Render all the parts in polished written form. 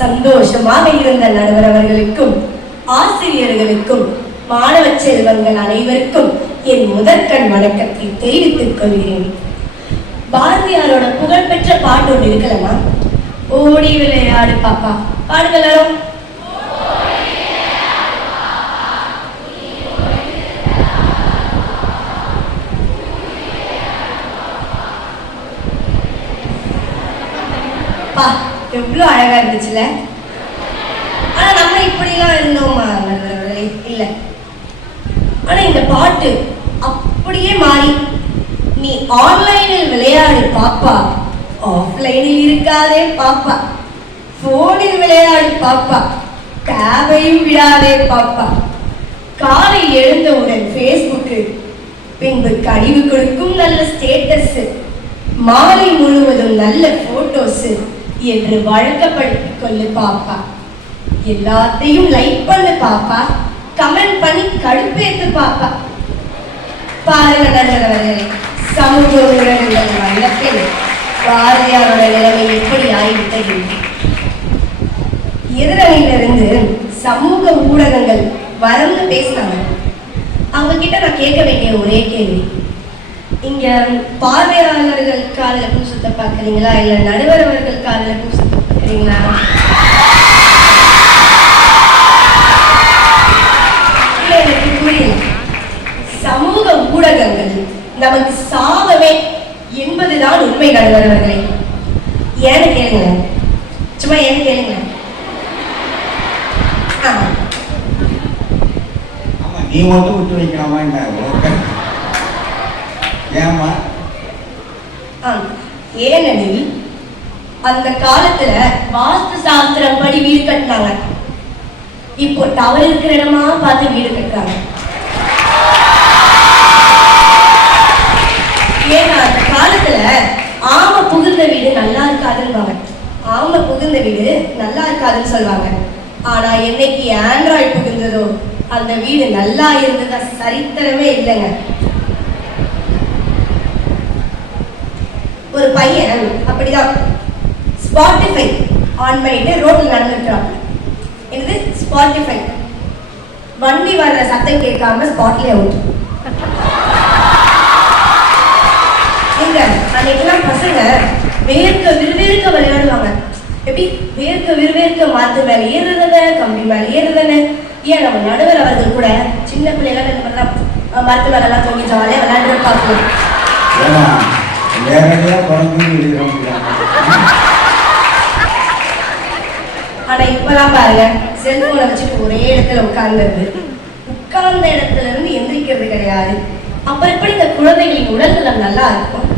சந்தோஷமாக இருந்த நடுவர் அவர்களுக்கும் ஆசிரியர்களுக்கும் மாணவ செல்வங்கள் அனைவருக்கும் என் முதற்கண் வணக்கத்தை தெரிவித்துக் கொள்கிறேன். பாரதியாரோட புகழ்பெற்ற பாட்டு ஒன்று இருக்கலமா, ஓடி விளையாடு பாப்பா, பாடுகளும் எவ்வளவு அழகா இருந்துச்சுல. ஆனா நம்ம இப்படிலாம் இருந்தோமா இல்ல. ஆனா இந்த பாட்டு அப்படியே மாறி, நீ ஆன்லைனில் விளையாடு பாப்பா, ஆஃப்லைனில் இருக்காதே பாப்பா, போனில் விளையாடு பாப்பா, டேபையும் விடாதே பாப்பா, காலை எழுந்தவுடன் பேஸ்புக்கு, பின்பு கழிவு கொடுக்கும் நல்ல ஸ்டேட்டஸ், மாலை முழுவதும் நல்ல போட்டோஸ் என்று வழக்கப்படுத்திக் கொள்ளு பாப்பா, எல்லாத்தையும் லைக் பண்ணு பாப்பா, கமெண்ட் பண்ணி கடுப்பேத்து பாப்பா. பாருங்க நண்பர்களே, சமூக ஊடகங்கள் வழக்கில் பாரதியாரோட நிலைமை எப்படி ஆகிவிட்டது. எதிரணியிலிருந்து சமூக ஊடகங்கள் வரந்து பேசினாங்க. அவங்க கிட்ட நான் கேட்க வேண்டிய ஒரே கேள்வி, இங்க பார்வையாளர்கள் காலில் பூ சுத்த பார்க்குறீங்களா இல்ல நடுவர் அவர்கள் காலில் பூ சுத்த பார்க்குறீங்களா? எனக்கு புரியல. சமூக ஊடகங்கள் நமக்கு சாபமே என்பதுதான் உண்மை நடுவர் அவர்களே. ஏன்னு கேளுங்க, சும்மா ஏன்னு கேளுங்க. நீ மட்டும் விட்டு வைக்கலாமா? ஏமா? ஏனெனில் அந்த காலத்துல வாஸ்து சாஸ்திரம் படி வீடு கட்டினாங்க. இப்போ டவர் இருக்கிற இடமா பார்த்து வீடு கட்டுறாங்க. ஏன்னா அந்த காலத்துல ஆமை புகுந்த வீடு நல்லா இருக்காதுன்னு, ஆமை புகுந்த வீடு நல்லா இருக்காதுன்னு சொல்லுவாங்க. ஆனா என்னைக்கு ஆண்ட்ராய்டு புகுந்ததோ அந்த வீடு நல்லா இருந்ததா சரித்திரமே இல்லைங்க. ஒரு பையன் அப்படிதான் ஸ்பாட்டிஃபை ஆன் பண்ணிட்டு ரோட்ல நடந்துருக்கான். என்னது ஸ்பாட்டிஃபை? வண்டி வர்ற சத்தம் கேட்காம ஸ்பாட்லயே அவுட். எங்க அன்னைக்கெல்லாம் பசங்க வேர்க்க விறுவிறுக்க விளையாடுவாங்க. எப்படி வேர்க்க விறுவிறுக்க மாத்து மேல ஏறுறதுன்னு, கம்பி மேல ஏறுறதுன்னு. ஏன் நம்ம நடுவர் அவர்கள் கூட சின்ன பிள்ளைகள் என்ன பண்றா, மரத்து மேல எல்லாம் தூங்கி ஜாலியா விளையாண்டு பார்க்கலாம். ஆனா இப்பதான் பாருங்க, செல்போனை வச்சுட்டு ஒரே இடத்துல உட்கார்ந்த இடத்துல இருந்து எந்திரிக்கிறது கிடையாது. அப்புறம் எப்படி இந்த குழந்தைகளின் உடல்நலம் நல்லா இருக்கும்?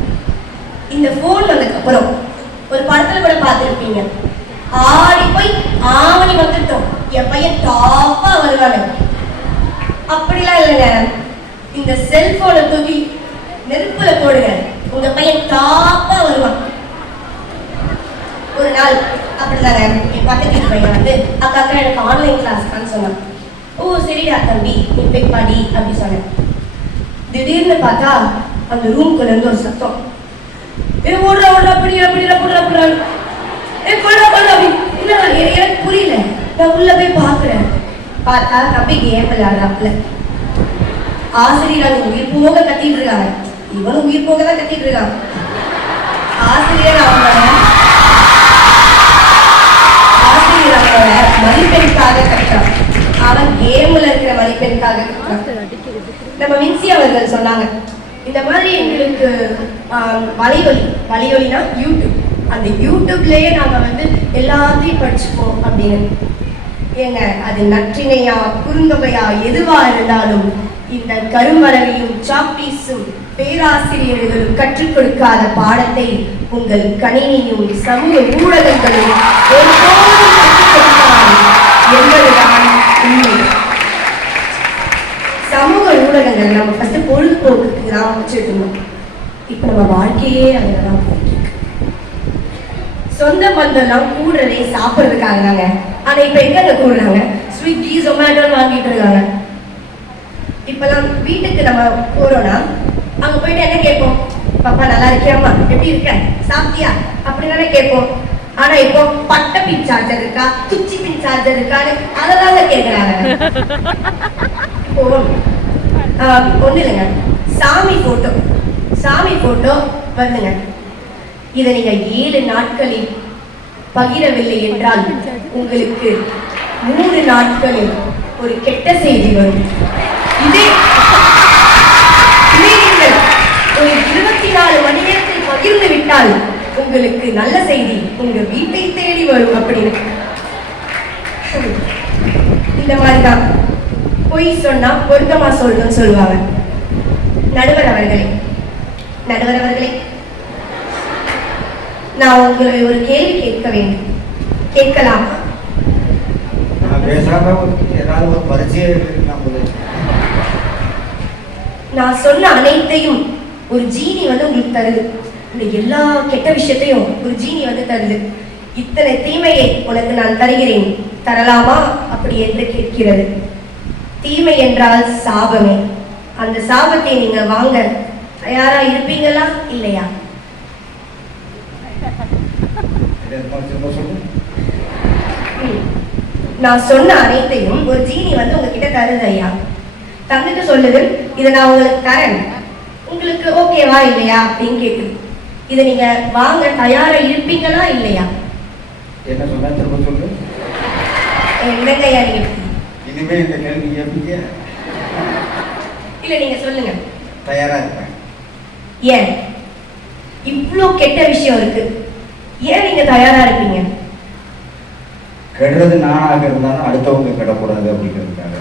இந்த போன் வந்ததுக்கு அப்புறம் ஒரு படத்துல கூட பார்த்துருப்பீங்க, ஆடி போய் ஆவணி வந்துட்டோம், என் பையன் டாப்பா வருவாங்க. அப்படிலாம் இல்லைங்க. இந்த செல்போனை தூக்கி நெருப்புல போடுங்க, உங்க பையன் டாப்பா வருவான். ஒரு நாள் அப்படிதாங்க, என் பக்கத்து பையன் வந்து அக்கா எனக்கு ஆன்லைன் கிளாஸ் தான் சொன்னான். ஓ சரிடா தம்பி, நீ போய் படி அப்படி சொன்னேன். திடீர்னு பார்த்தா அந்த ரூம்குள்ள இருந்து ஒரு சத்தம், ஓடுறா ஓடுறா அப்படியா அப்படியா போடுறா போடுறாங்க. எனக்கு புரியல. நான் உள்ள போய் பாக்குறேன், பார்த்தா தம்பி கேம் விளையாடுறாப்புல. ஆசிரியர் உயிர் போக கத்திட்டு இருக்காங்க, இவனும் உயிர் போக தான் கத்திட்டு இருக்கான். ஆசிரியர் அவங்களோட மதிப்பெண்காக கற்றான், அவன் கேம்ல இருக்கிற மதிப்பெண்காக கற்றான். நம்ம மின்சி அவர்கள் சொன்னாங்க, இந்த மாதிரி எங்களுக்கு வலையொலினா யூடியூப், அந்த யூடியூப்லயே நாங்க வந்து எல்லாத்தையும் படிச்சுப்போம் அப்படின்னு. ஏங்க அது நற்றினையா குறுந்தொகையா எதுவா இருந்தாலும் இந்த கருமரவியும் சாப்பீஸும் பேராசிரியர்களும் கற்றுக் கொடுக்காத பாடத்தை உங்கள் கணினியும் சமூக ஊடகங்களும் எப்போதும் கற்றுக் கொடுத்தால் என்பதுதான் உண்மை. சமூக ஊடகங்கள் நம்ம ஃபர்ஸ்ட் பொழுதுபோக்குக்கு தான் வச்சுட்டு இருந்தோம். இப்ப நம்ம வாழ்க்கையே அதுலதான் போயிட்டு இருக்கு. சொந்த பந்தம்லாம் கூடுறதே சாப்பிட்றதுக்காக தாங்க. ஆனா இப்ப எங்க கூடுறாங்க? ஸ்விக்கி ஜொமேட்டோன்னு வாங்கிட்டு இருக்காங்க. இப்பெல்லாம் வீட்டுக்கு நம்ம போறோம்னா அங்க போயிட்டு என்ன கேட்போம்? பாப்பா நல்லா இருக்கியாமா, எப்படி இருக்க, சாப்பிட்டியா, அப்படிதானே கேட்போம். ஆனா இப்போ பட்ட பின் சார்ஜர் இருக்கா, குச்சி பின் சார்ஜர் இருக்கான்னு அதெல்லாம் கேட்கிறாங்க. இப்போ ஒண்ணு இல்லைங்க, சாமி போட்டோ வருதுங்க. இதை நீங்க 7 நாட்களில் பகிரவில்லை என்றால் உங்களுக்கு 3 நாட்களில் ஒரு கெட்ட செய்தி வரும். இதே நீங்கள் ஒரு 24 மணி நேரத்தில் பகிர்ந்து விட்டால் உங்களுக்கு நல்ல செய்தி உங்க வீட்டை தேடி வரும் அப்படின்னு. இந்த மாதிரிதான் பொய் சொன்னா பொருத்தமா சொல்லணும்னு சொல்லுவாங்க. நடுவர் அவர்களே, நான் உங்களை ஒரு கேள்வி கேட்க வேண்டும், கேட்கலாம்? நான் பேசாம ஏதாவது ஒரு பரிச்சயம் இருக்கலாம் போல. நான் சொன்ன அனைத்தையும் ஒரு ஜீனி உங்களுக்கு தருது. இந்த எல்லா கெட்ட விஷயத்தையும் ஒரு ஜீனி தருது. இத்தனை தீமையை உனக்கு நான் தருகிறேன், தரலாமா அப்படி என்று கேட்கிறது. தீமை என்றால் சாபமே. அந்த சாபத்தை நீங்க வாங்க தயாரா இருப்பீங்களா இல்லையா? நான் சொன்ன அனைத்தையும் ஒரு ஜீனி உங்ககிட்ட தருது ஐயா. தந்துட்டு சொல்லுது, இதை நான் உங்களுக்கு தரேன், உங்களுக்கு ஓகேவா இல்லையா அப்படின்னு கேக்குது. இதை நீங்க வாங்க தயாரா இருப்பீங்களா இல்லையா? என்ன சொன்னா திரும்ப சொல்லு. என்னங்க ஐயா நீங்க இனிமே இந்த கேள்வி கேட்பீங்க? இல்ல நீங்க சொல்லுங்க. தயாரா இருப்பேன். ஏன் இவ்ளோ கெட்ட விஷயம் இருக்கு, ஏன் நீங்க தயாரா இருப்பீங்க? கெடுறது நானாக இருந்தாலும் அடுத்தவங்க கெடக்கூடாது அப்படிங்கிறதுக்காக.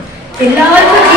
எல்லாருக்கும்